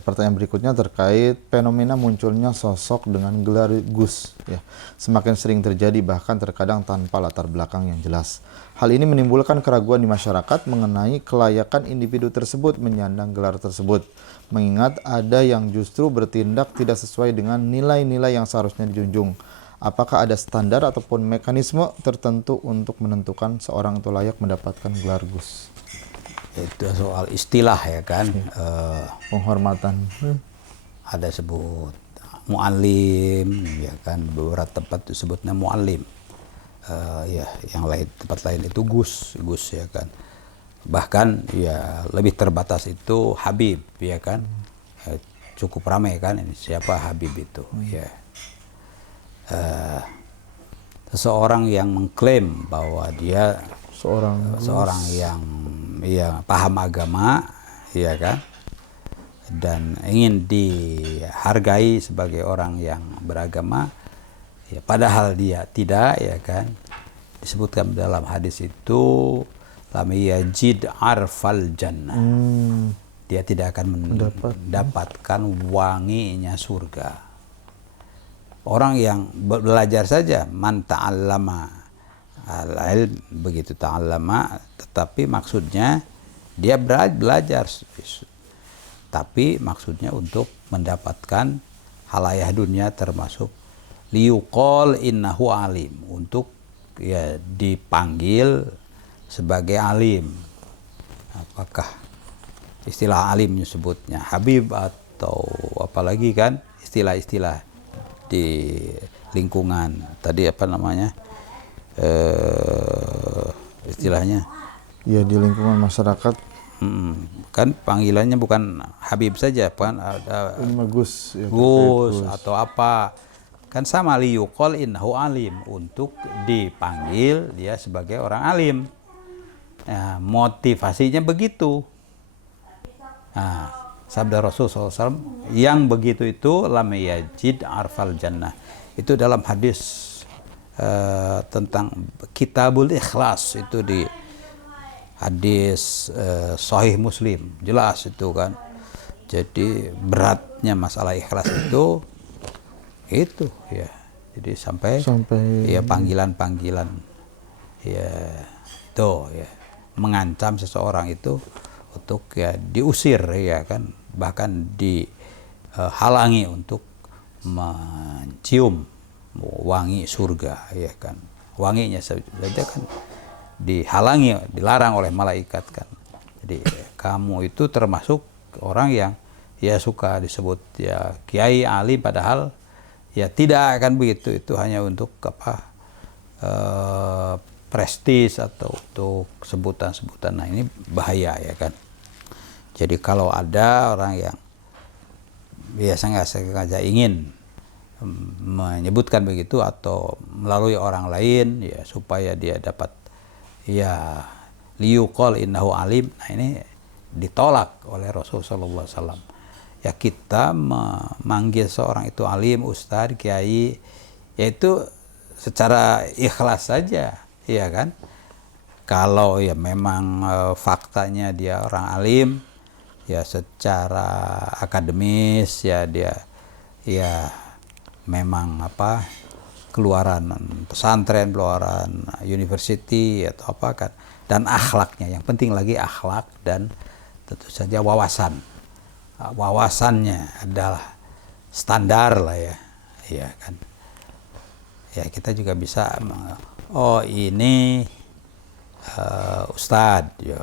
pertanyaan berikutnya terkait fenomena munculnya sosok dengan gelar Gus. Ya, semakin sering terjadi bahkan terkadang tanpa latar belakang yang jelas. Hal ini menimbulkan keraguan di masyarakat mengenai kelayakan individu tersebut menyandang gelar tersebut. Mengingat ada yang justru bertindak tidak sesuai dengan nilai-nilai yang seharusnya dijunjung. Apakah ada standar ataupun mekanisme tertentu untuk menentukan seorang itu layak mendapatkan gelar Gus? Itu soal istilah ya kan. Penghormatan. Ada sebut mu'alim ya kan, beberapa tempat disebutnya mu'alim. Ya yang lain, tempat lain itu gus ya kan. Bahkan ya lebih terbatas itu Habib ya kan. Cukup ramai kan ini, siapa Habib itu ya. Seseorang yang mengklaim bahwa dia seorang yang ya paham agama ya kan, dan ingin dihargai sebagai orang yang beragama ya, padahal dia tidak ya kan. Disebutkan dalam hadis itu lam yajid arfal jannah, dia tidak akan mendapatkan wanginya surga. Orang yang belajar saja, man ta'allama al-ilm, begitu ta'allama, tetapi maksudnya dia belajar, tapi maksudnya untuk mendapatkan halayah dunia, termasuk liyuqal innahu alim, untuk ya dipanggil sebagai alim. Apakah istilah alim disebutnya Habib atau apalagi kan istilah-istilah di lingkungan tadi apa namanya, istilahnya ya di lingkungan masyarakat. Kan panggilannya bukan Habib saja, kan ada Gus, ya, Gus atau apa, kan sama liyuqal innahu alim, untuk dipanggil dia sebagai orang alim. Nah, motivasinya begitu. Nah, sabda Rasulullah SAW yang begitu itu lam yajid arfal jannah. Itu dalam hadis tentang Kitabul Ikhlas, itu di hadis Sahih Muslim, jelas itu kan. Jadi beratnya masalah ikhlas itu ya. Jadi sampai ya panggilan ya itu ya mengancam seseorang itu untuk ya diusir ya kan, bahkan dihalangi untuk mencium wangi surga ya kan. Wanginya saja kan dihalangi, dilarang oleh malaikat kan. Jadi kamu itu termasuk orang yang ya suka disebut ya kiai alim, padahal ya tidak akan begitu. Itu hanya untuk apa, prestis atau untuk sebutan-sebutan. Nah ini bahaya ya kan. Jadi kalau ada orang yang biasa nggak sengaja ingin menyebutkan begitu atau melalui orang lain ya supaya dia dapat ya liyuqal innahu alim, nah ini ditolak oleh Rasulullah SAW. Ya kita memanggil seorang itu alim, ustadz, kiai, yaitu secara ikhlas saja, ya kan. Kalau ya memang faktanya dia orang alim, ya secara akademis ya dia ya memang apa, keluaran pesantren, keluaran university atau apa kan, dan akhlaknya, yang penting lagi akhlak dan tentu saja wawasannya adalah standar lah ya, iya kan. Ya kita juga bisa oh ini ustadz ya,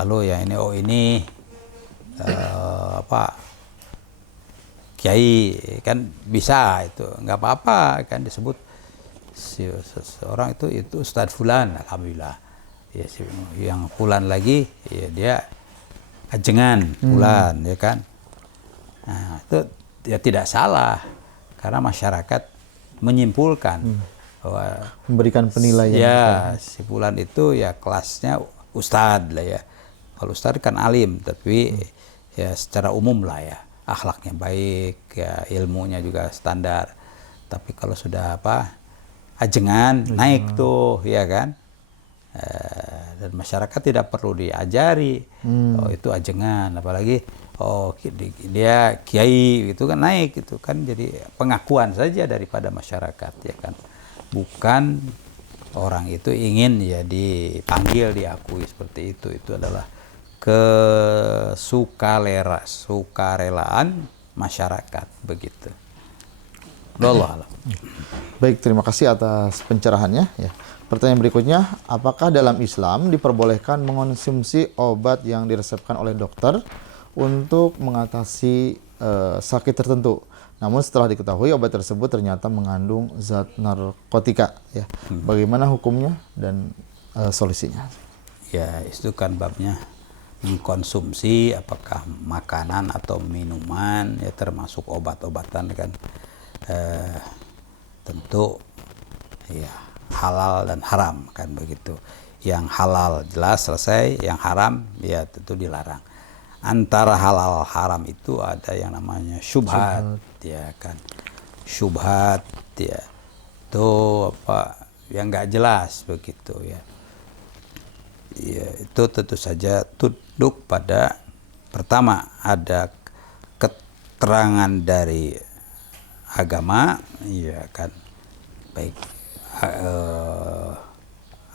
lalu ya ini oh ini apa kiai, kan bisa, itu nggak apa-apa kan disebut seorang itu ustadz fulan, alhamdulillah ya. Yang fulan lagi ya dia ajengan fulan ya kan. Nah itu ya tidak salah, karena masyarakat menyimpulkan bahwa memberikan penilaian ya si fulan itu ya kelasnya ustadz lah ya. Kalau ustadz kan alim, tapi ya secara umum lah ya, akhlaknya baik ya, ilmunya juga standar. Tapi kalau sudah apa ajengan naik tuh ya kan. Dan masyarakat tidak perlu diajari, oh itu ajengan, apalagi oh dia kiai itu kan naik itu kan, jadi pengakuan saja daripada masyarakat ya kan, bukan orang itu ingin ya dipanggil, diakui seperti itu adalah sukarelaan masyarakat begitu. Wallahu a'lam. Baik, terima kasih atas pencerahannya. Ya. Pertanyaan berikutnya, apakah dalam Islam diperbolehkan mengonsumsi obat yang diresepkan oleh dokter untuk mengatasi sakit tertentu? Namun setelah diketahui obat tersebut ternyata mengandung zat narkotika. Ya. Bagaimana hukumnya dan solusinya? Ya, itu kan babnya mengkonsumsi apakah makanan atau minuman, ya termasuk obat-obatan kan, tentu ya halal dan haram kan begitu. Yang halal jelas selesai, yang haram ya tentu dilarang. Antara halal haram itu ada yang namanya syubhat, ya kan, syubhat ya itu apa yang nggak jelas begitu ya. Ya, itu tentu saja tunduk pada pertama ada keterangan dari agama, ya kan, baik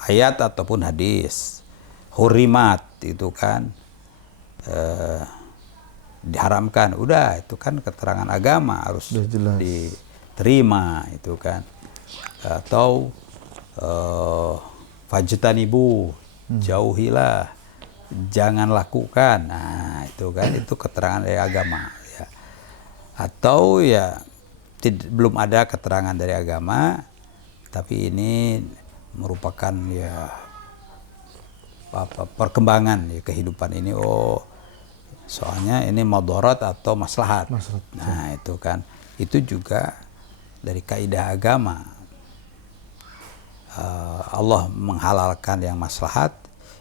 ayat ataupun hadis, hurimat itu kan diharamkan, udah itu kan keterangan agama harus diterima itu kan, atau fajtanibu, jauhilah, jangan lakukan, nah itu kan itu keterangan dari agama ya. Atau ya belum ada keterangan dari agama tapi ini merupakan ya perkembangan ya kehidupan ini, oh soalnya ini madarat atau maslahat. Nah itu kan itu juga dari kaidah agama. Allah menghalalkan yang maslahat,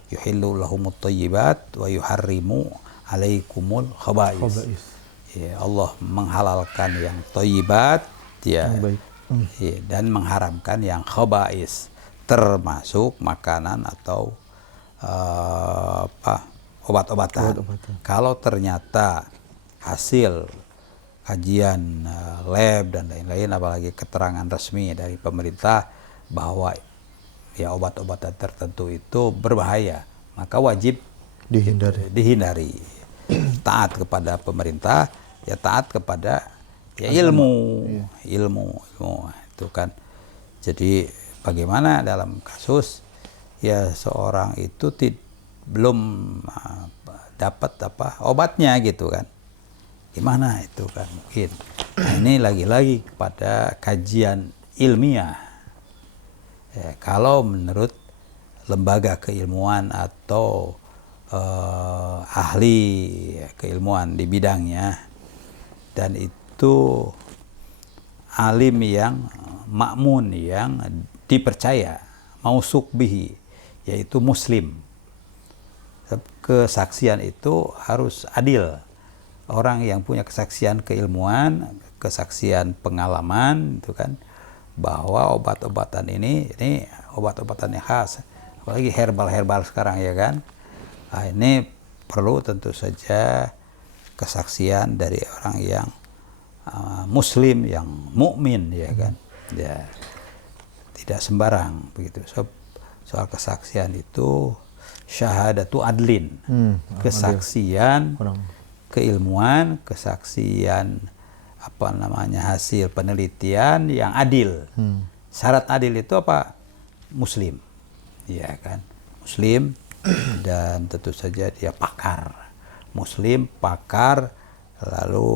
yuhillu lahumut thayyibat wa yuharrimu alaikumul khaba'is. Ya, Allah menghalalkan yang thayyibat ya, ya, dan mengharamkan yang khaba'is, termasuk makanan atau obat-obatan. Kalau ternyata hasil kajian lab dan lain-lain, apalagi keterangan resmi dari pemerintah bahwa ya obat-obatan tertentu itu berbahaya, maka wajib dihindari. Taat kepada pemerintah, ya taat kepada ya ilmu itu kan. Jadi bagaimana dalam kasus ya seorang itu belum dapat obatnya gitu kan, gimana itu kan mungkin. Nah, ini lagi-lagi kepada kajian ilmiah. Ya, kalau menurut lembaga keilmuan atau ahli keilmuan di bidangnya, dan itu alim yang ma'mun, yang dipercaya, mausuk bihi, yaitu muslim. Kesaksian itu harus adil. Orang yang punya kesaksian keilmuan, kesaksian pengalaman itu kan, bahwa obat-obatan ini obat-obatan yang khas, apalagi herbal sekarang ya kan. Nah, ini perlu tentu saja kesaksian dari orang yang muslim, yang mukmin ya kan. Ya, tidak sembarang begitu. Soal kesaksian itu syahadatu adlin, kesaksian keilmuan, kesaksian hasil penelitian yang adil. Syarat adil itu apa? Muslim, ya kan, muslim dan tentu saja dia pakar, muslim pakar, lalu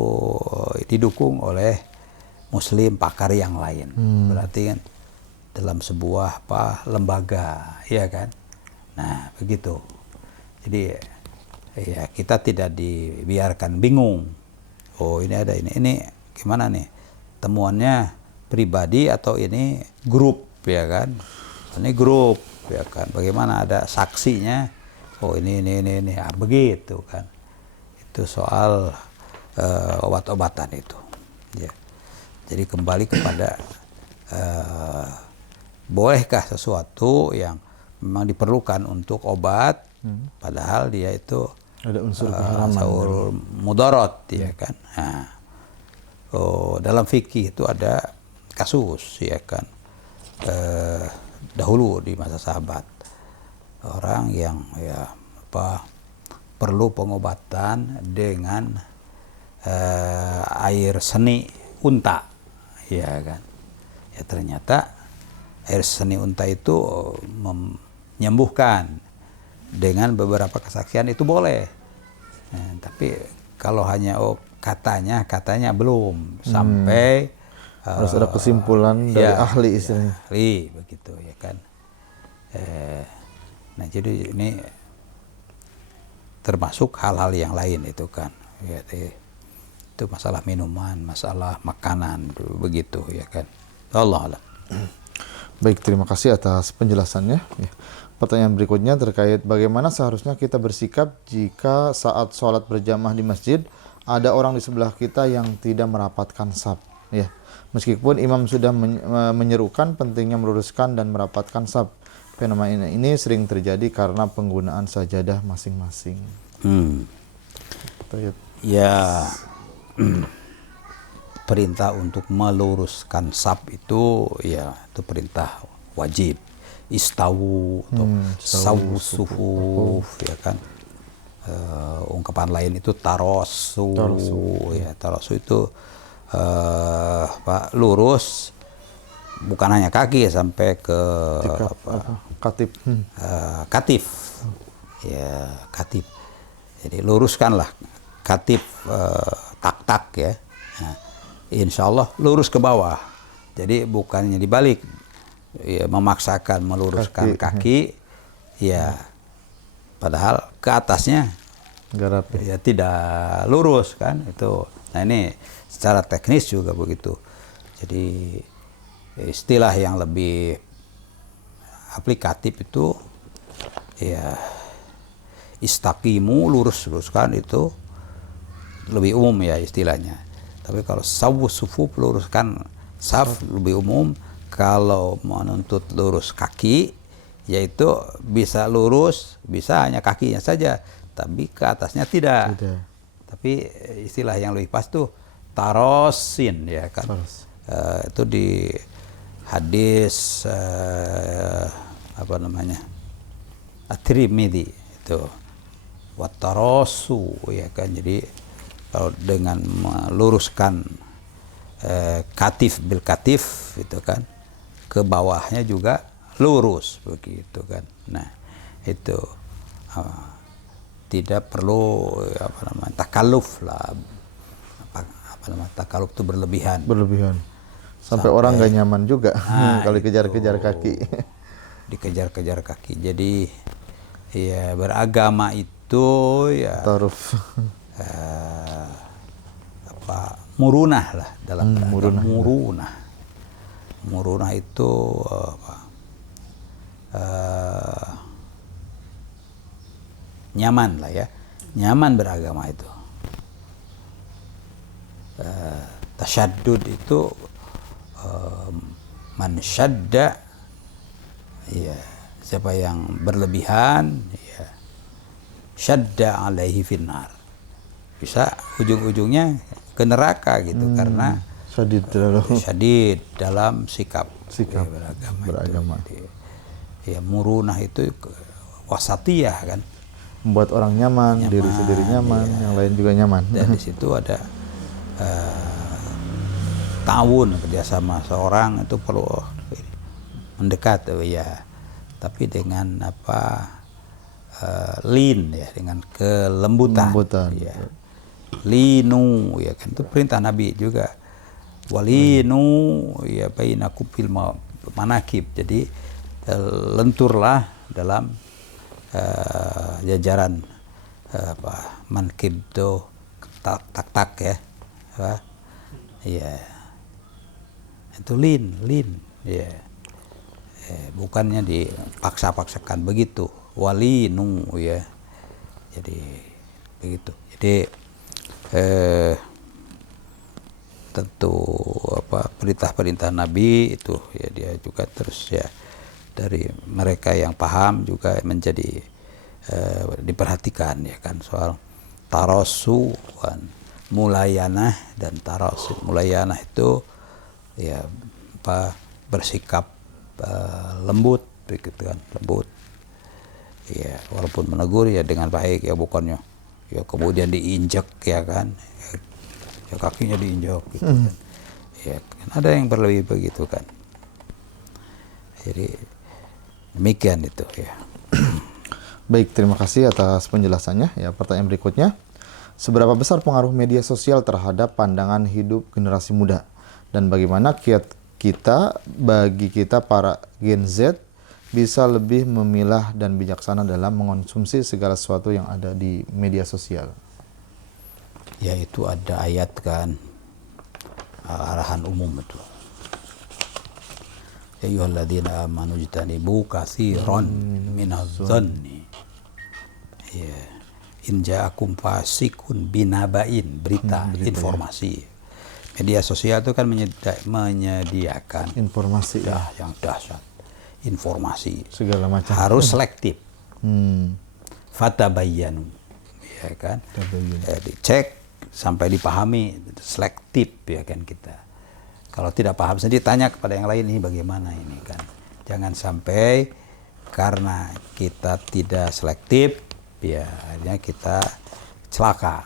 didukung oleh muslim pakar yang lain. Berarti kan dalam sebuah lembaga, ya kan. Nah begitu. Jadi ya kita tidak dibiarkan bingung. Oh ini ada ini gimana nih temuannya, pribadi atau ini grup ya kan, ini grup ya kan, bagaimana ada saksinya, oh ini begitu kan. Itu soal obat-obatan itu ya. Jadi kembali kepada bolehkah sesuatu yang memang diperlukan untuk obat, padahal dia itu Ada unsur keharaman. saur mudarat, ya kan. Nah, dalam fikih itu ada kasus, ya kan, dahulu di masa sahabat, orang yang perlu pengobatan dengan air seni unta, ya kan. Ya ternyata air seni unta itu menyembuhkan, dengan beberapa kesaksian itu boleh. Nah, tapi kalau hanya katanya belum sampai Harus ada kesimpulan dari ahli istilahnya. ahli begitu, ya kan. Nah jadi ini termasuk hal-hal yang lain itu kan, ya, itu masalah minuman, masalah makanan begitu, ya kan. Allah alam. Baik, terima kasih atas penjelasannya. Ya. Pertanyaan berikutnya terkait bagaimana seharusnya kita bersikap jika saat sholat berjamaah di masjid ada orang di sebelah kita yang tidak merapatkan saf. Ya. Meskipun imam sudah menyerukan pentingnya meluruskan dan merapatkan saf. Fenomena ini sering terjadi karena penggunaan sajadah masing-masing. Ya, perintah untuk meluruskan saf itu, ya, itu perintah wajib. Istawu atau sawu sufuf, ya kan. Ungkapan lain itu tarosu. Ya, tarosu itu lurus, bukan hanya kaki sampai ke Katib. katif, ya, katif. Jadi luruskanlah katif, tak-tak, ya. Nah, insya Allah lurus ke bawah. Jadi bukannya dibalik, ya, memaksakan meluruskan kaki, ya, padahal ke atasnya ya tidak lurus kan itu. Nah ini secara teknis juga begitu. Jadi istilah yang lebih aplikatif itu, ya, istaqimu, luruskan itu lebih umum, ya, istilahnya. Tapi kalau sawu sufuf, luruskan saf, lebih umum. Kalau menuntut lurus kaki, yaitu bisa lurus, bisa hanya kakinya saja, tapi ke atasnya tidak. Tapi istilah yang lebih pas tuh tarosin, ya kan. Itu di hadis apa namanya, At-Tirmidzi itu watarosu, ya kan. Jadi kalau dengan meluruskan katif bil katif itu kan, ke bawahnya juga lurus begitu kan. Nah itu tidak perlu takaluf lah, takaluf itu berlebihan sampai orang nggak nyaman juga kalau dikejar-kejar kaki. Dikejar-kejar kaki. Jadi ya beragama itu, ya, Taruf. Murunah lah dalam murunah itu nyaman lah, ya, nyaman beragama itu. Tasyaddud itu man syadda, ya, siapa yang berlebihan, ya, syadda alaihi finnar, bisa ujung-ujungnya ke neraka gitu, karena syadid dalam sikap ya, beragama. Itu. Ya, murunah itu wasatiyah kan, membuat orang nyaman, diri sendiri nyaman, ya, yang lain juga nyaman. Dan di situ ada ta'awun, kerjasama. Seorang itu perlu mendekat, ya, tapi dengan lin, ya, dengan kelembutan. Ya. Linu, ya kan, itu perintah Nabi juga. Walinu, ya, bainakum fil manakib. Jadi lenturlah dalam jajaran mankib itu, tak-tak, ya. Ya. Itu lin, ya. Bukannya dipaksa-paksakan begitu. Walinu, ya. Jadi begitu. Jadi tentu perintah-perintah Nabi itu, ya, dia juga terus, ya, dari mereka yang paham juga menjadi diperhatikan ya kan, soal tarosu kan, mulayanah dan tarosu. Mulayanah itu ya bersikap lembut begitu kan, lembut ya, walaupun menegur ya dengan baik ya, bukannya ya kemudian diinjak ya kan, ya kakinya diinjak gitu kan. Ya kan ada yang berlebih begitu kan. Jadi demikian itu ya. Baik, terima kasih atas penjelasannya. Ya, pertanyaan berikutnya, seberapa besar pengaruh media sosial terhadap pandangan hidup generasi muda, dan bagaimana kiat kita bagi kita para Gen Z bisa lebih memilah dan bijaksana dalam mengonsumsi segala sesuatu yang ada di media sosial? Ya itu ada ayat kan, arahan umum itu. Ya ayyuhalladzina amanu jtanibu katsiran minadh-dhanni. Ya, in ja'akum fasikun binaba'in, berita, informasi. Media sosial itu kan menyediakan Informasi ya, yang dahsyat, informasi segala macam. harus selektif. Fatabayyanu, ya kan, dicek sampai dipahami, selektif ya kan kita. Kalau tidak paham sendiri tanya kepada yang lain, ini bagaimana ini kan. Jangan sampai karena kita tidak selektif ya akhirnya kita celaka.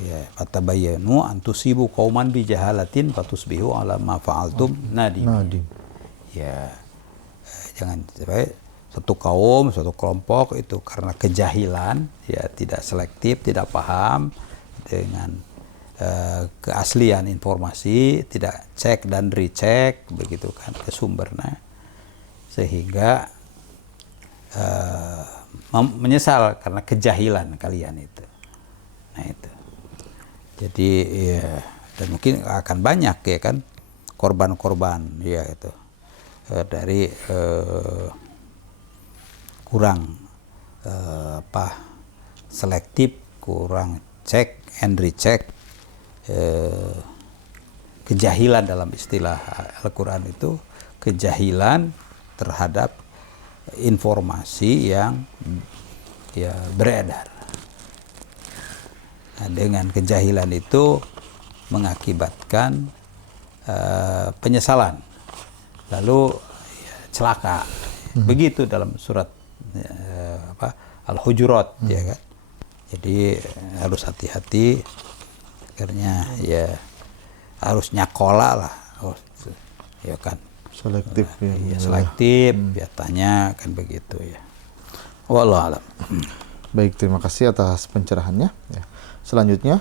Ya, fatabayyanu an tusibu qauman bi jahalatin fatusbihu ala ma fa'altum nadim. Ya, jangan sampai satu kaum, satu kelompok itu karena kejahilan, ya tidak selektif, tidak paham dengan keaslian informasi, tidak cek dan recheck begitu kan ke sumbernya, sehingga menyesal karena kejahilan kalian itu. Nah itu. Jadi ya, dan mungkin akan banyak ya kan korban-korban ya itu dari kurang selektif, kurang cek and recheck, kejahilan dalam istilah Al-Quran itu kejahilan terhadap informasi yang ya beredar. Nah, dengan kejahilan itu mengakibatkan penyesalan, lalu ya, celaka. Begitu dalam surat Al-Hujurat ya kan. Jadi harus hati-hati, akhirnya ya harus nyakola lah, ya kan. Selektif ya. Ya selektif, ya tanya kan begitu ya. Wallahu a'lam. Baik, terima kasih atas pencerahannya. Ya. Selanjutnya,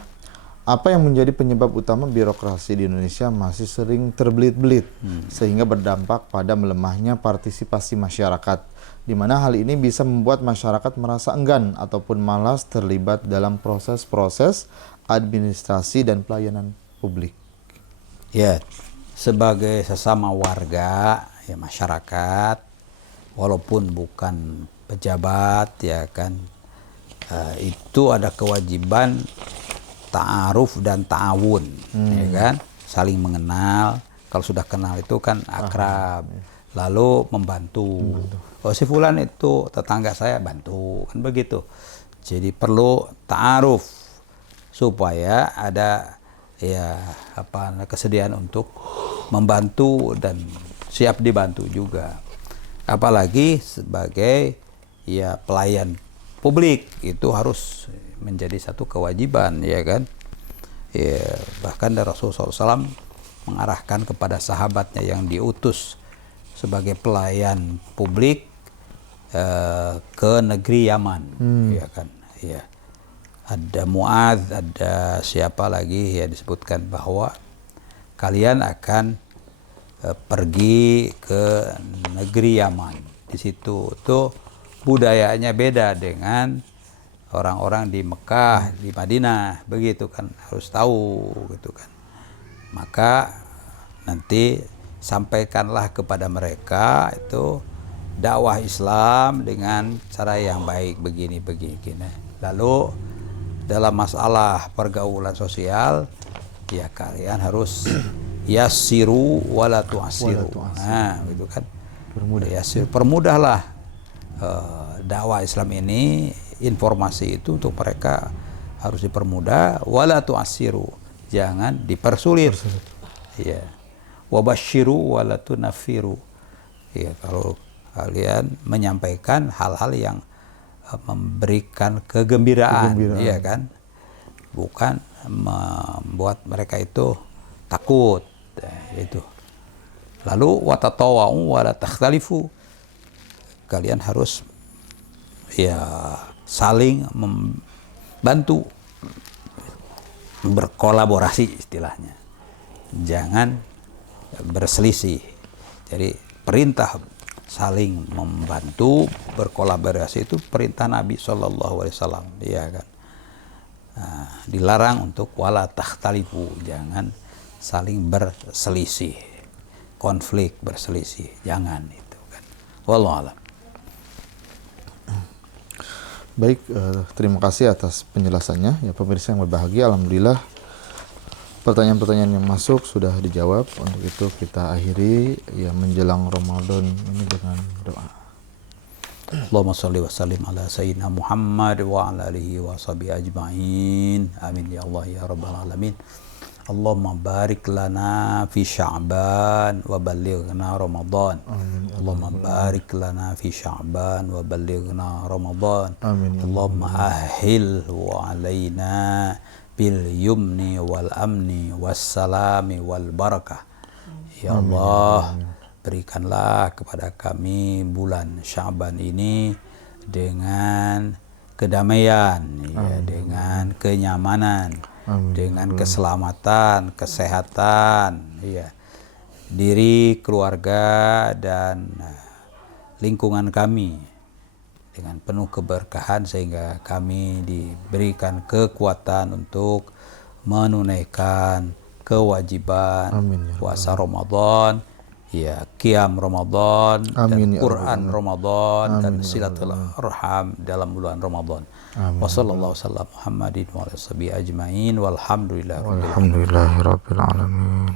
apa yang menjadi penyebab utama birokrasi di Indonesia masih sering terbelit-belit sehingga berdampak pada melemahnya partisipasi masyarakat, di mana hal ini bisa membuat masyarakat merasa enggan ataupun malas terlibat dalam proses-proses administrasi dan pelayanan publik? Ya, sebagai sesama warga, ya masyarakat, walaupun bukan pejabat, ya kan, itu ada kewajiban ta'aruf dan ta'awun, ya kan, saling mengenal. Kalau sudah kenal itu kan akrab, lalu membantu. Oh si fulan itu tetangga saya, bantu, kan begitu. Jadi perlu ta'aruf supaya ada ya kesediaan untuk membantu dan siap dibantu juga. Apalagi sebagai ya pelayan publik itu harus menjadi satu kewajiban, ya kan. Ya, bahkan Rasulullah SAW mengarahkan kepada sahabatnya yang diutus sebagai pelayan publik ke negeri Yaman, ya kan. Ya. Ada Muadz, ada siapa lagi ya disebutkan bahwa kalian akan pergi ke negeri Yaman. Di situ tuh budayanya beda dengan orang-orang di Mekah, di Madinah, begitu kan, harus tahu gitu kan. Maka nanti sampaikanlah kepada mereka itu dakwah Islam dengan cara yang baik begini. Lalu dalam masalah pergaulan sosial, ya kalian harus yassiru wala tu'assiru. Nah, gitu kan. Permudahlah dakwah Islam ini, informasi itu untuk mereka harus dipermudah, wala tu'assiru, jangan dipersulit. Ya. Wabasyiru wala tunaffiru. Ya, kalau kalian menyampaikan hal-hal yang memberikan kegembiraan, ya kan? Bukan membuat mereka itu takut, itu. Lalu watatawa'u wala takhtalifu, kalian harus ya saling membantu, berkolaborasi istilahnya, jangan berselisih. Jadi perintah saling membantu, berkolaborasi itu perintah Nabi SAW, ya kan. Nah, dilarang untuk wala takhtalifu, jangan saling berselisih, konflik, berselisih, jangan itu kan. Wallahu a'lam. Baik, terima kasih atas penjelasannya ya pemirsa yang berbahagia. Alhamdulillah pertanyaan-pertanyaan yang masuk sudah dijawab. Untuk itu kita akhiri ya menjelang Ramadan ini dengan doa. Allahumma shalli wa sallim ala sayyidina Muhammad wa ala alihi wa sahbihi ajma'in. Amin ya Allah ya rabbal alamin. Allahumma barik lana fi Sya'ban wa ballighna Ramadan. Amin. Allahumma barik lana fi Sya'ban wa ballighna Ramadan. Amin. Allahumma ahilhu alaina bil yumni wal amni was salami wal barakah. Ya Allah, berikanlah kepada kami bulan Sya'ban ini dengan kedamaian, ya, dengan kenyamanan, dengan keselamatan, kesehatan, ya, diri, keluarga, dan lingkungan kami dengan penuh keberkahan, sehingga kami diberikan kekuatan untuk menunaikan kewajiban puasa Ramadan, ya, qiyam Ramadan, dan Quran Ramadan, dan silaturahim dalam bulan Ramadan. Wassallallahu sallam Muhammadin wa ala sahbihi ajma'in walhamdulillahi rabbil alamin.